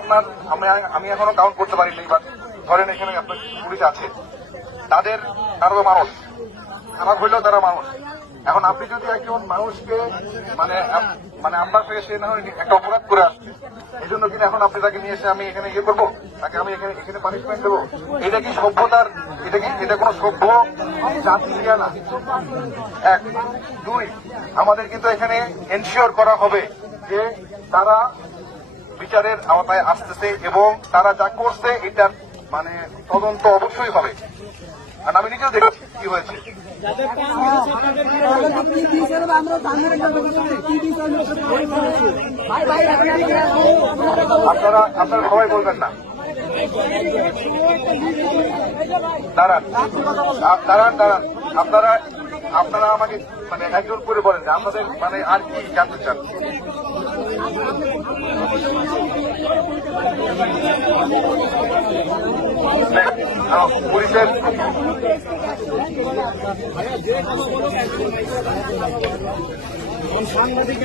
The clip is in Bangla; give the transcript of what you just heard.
আপনার আমি এখনো কাউন্ট করতে পারিনি, বাট ধরেন এখানে আপনার পুলিশ আছে, তারা তো মানুষ, খারাপ হইলেও তারা মানুষ। এখন আপনি যদি একজন মানুষকে মানে মানে আপনার থেকে সে না হয় একটা অপরাধ করে আসছে, এই জন্য কিনা এখন আপনি তাকে নিয়ে এসে আমি এখানে ইয়ে করবো, তাকে আমি এখানে পানিশমেন্ট দেবো? এটা কি সভ্যতার? এটা কোনো সভ্য জাতি না। এক, দুই, আমাদের কিন্তু এখানে এনশিওর করা হবে যে তারা বিচারের আওতায় আসতেছে এবং তারা যা করছে এটার মানে তদন্ত অবশ্যই হবে। আর আমি নিজেও দেখছি কি হয়েছে। আপনারা সবাই বলবেন না, দাঁড়ান দাঁড়ান দাঁড়ান, আপনারা আমাকে মানে একজন করে বলেন যে আপনাদের মানে আর কি জানতে চান। পুলিশের সাংবাদিক